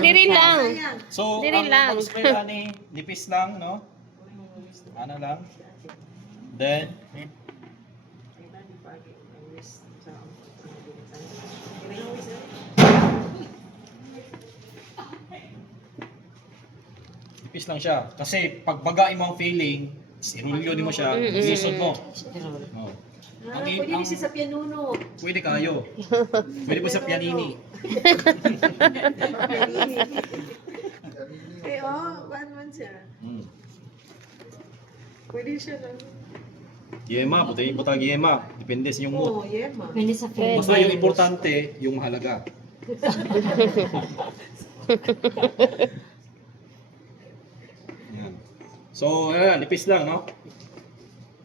diri lang. So, Diri lang. ang spray ani, nipis lang, no? Ano lang. Then, nipis lang siya. Kasi pag bagain mo ang feeling, irulyo din mo siya, isisod mo. Oh. Pwede rin siya sa pianuno. Pwede kayo. Pwede po sa pianini. Eh, oh, one man siya. Hmm. Pwede siya lang. Yema, butang yema. Depende sa inyong mood. Oo, yeah, ma. Pwede sa friend. Basta yung importante, yung mahalaga. Yan. So, ayan, nipis lang, no?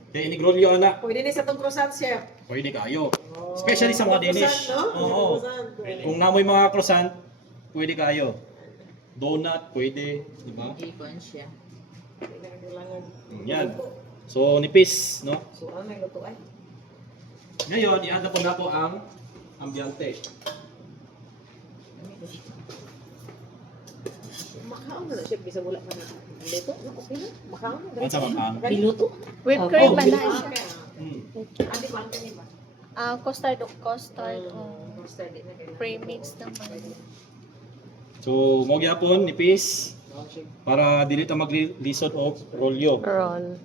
Kaya inigrolyo na. Pwede rin sa tong croissant, chef. Pwede kayo. Especially sa mga Danish. Croissant, no? Oo. Croissant. Kung namoy mga croissant, pwede kayo. Donut, pwede. Di ba? Ikon siya. Kailangan. Yan. So, nipis, no? So, ano yung luto ay? Ngayon, i-add po na po ang ambiente. Makaon na chef, bisa wala man na. Dito, okay na. Makaon na. Ano sa makang? Piluto. Whipped cream ba na Ah, siya? okay. Hmm. Andi ko ang kanina. Custard o custard o Basta di na kayo. premix naman. So, mo gyapon nipis para dili ta maglisod og rolyo. Roll.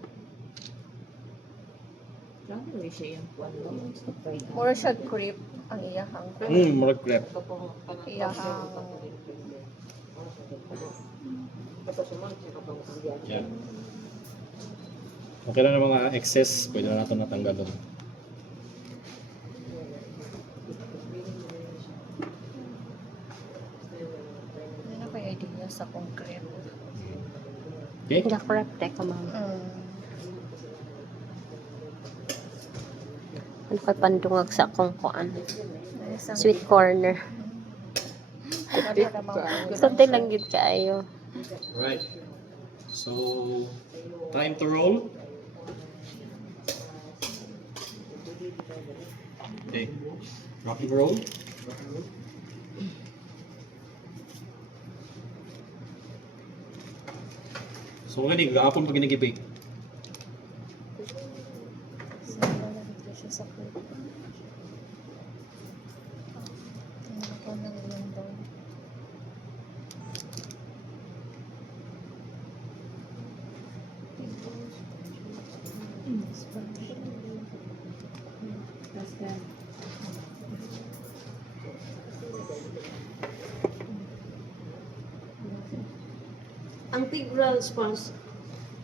Ano rin siya yung kwan mo? Mura siya crepe ang iyahang. Murag crepe. Iyahang. Yan. Okay na ng mga excess, pwede na natin natanggalon. Ano na kaya idea sa concrete? Okay? Nakurap ka, ma'am. Ano kay pandungag sa akong kuan? Sweet corner. Something lang yun kaayo. Right. So, time to roll. Okay. Rock and roll. So, gani, gahapon pag ginigibig. Ang Tigral sponge,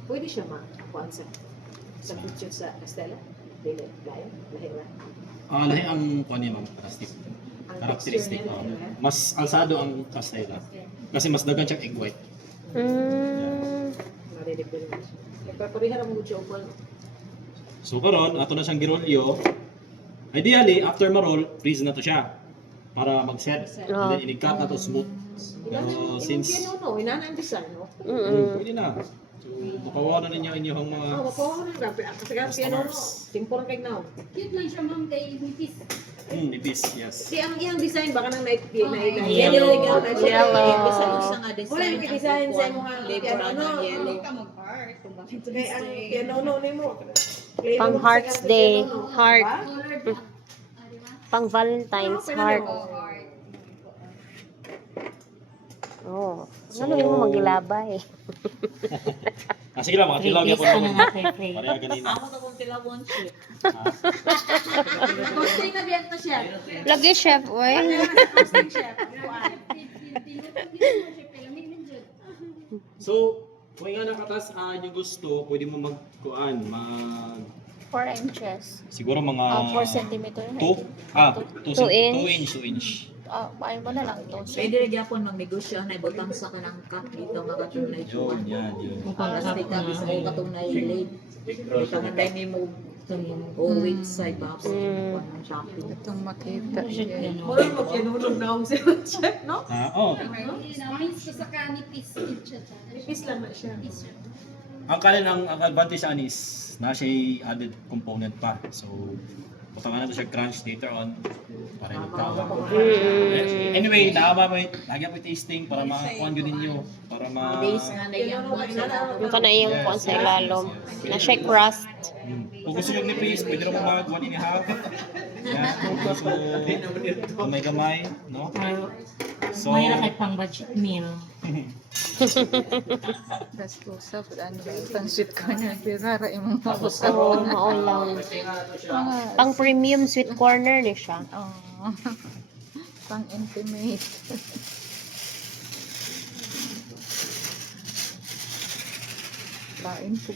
pwede siya ma-kuan sa picture sa Estela? Dili, layo, lahi ra. Lahi ang kuha niya, ma'am. Plastic. Ang Characteristic. texture niya, Mas alsado ang castella. Kasi mas dagan siyang egg white. Maridipin na siya. Nagpaparihan ang mga chocolate. So karon ato na siyang girolyo. Ideally, after ma-roll, freeze na to siya. Para mag-set. And then inikat na to smooth. Pero since... Pianuno, inana ang design, no? Pwede na. So, mapawaw na ninyo inyong mga... Oh, mapawa na nga. Kasi nga pianuno, timpor kay now. Cute lang siya, ma'am, kay Nipis. Nipis, yes. Di ang iyang design, baka nang na Yellow. yellow. Yellow. Bisa usa nga design. Wala yung design sa mga Flavor pianuno. ng yellow. Ka mag-heart. Kung bakit ito Kaya ang pianuno ni mo. Pang Heart's Day. Heart. colored pa. Di ba? Pang Valentine's heart. Oh, heart. Oh. So- Ano yung magilabay? Sige lang, mga tilaw niya po na ako. na free. Pareha ganina. Ako na kung tilawon siya. Posting na biyan to siya. Lagi, chef, oy. Posting siya. So, kung nga nakatas yung gusto, pwede mo magkuan, 4 inches. siguro mga 4 centimeter. 2 Two inch. inch, 2 inch. Paano mo na lang ito? Pwede rin yapon magnegosyo na ibutang sa kanang cup dito nga katong na Yun, yan, yun. plastic ka bisa mo katong na ilate. Ipanganday ni mo all week sa ibabaw ng shopping. Itong makita siya. Mura mo pianuno na akong sila chef, no? Means ko sa kanipis. Nipis lang na siya. Ang kanin ang advantage sa anis, na siya added component pa. So, Butangan na to siya crunch later on. Para yung tama. Mm. Anyway, lagyan mo tasting para makakuha nyo ninyo. Para Days nga na yung Yung ka na yung kuan sa ilalom. Na siya crust. Kung gusto nyo ni-freeze, pwede rin mo mag 1 and a half. Yan. Kung gusto gamay-gamay, no? So, Mayroon kay pang budget meal. Das pusa, ano, pang-sweet corner. Pirara, imong mabos Oo, maulang. Pang premium sweet corner ni siya. Oh. Pang-intimate. Kain po.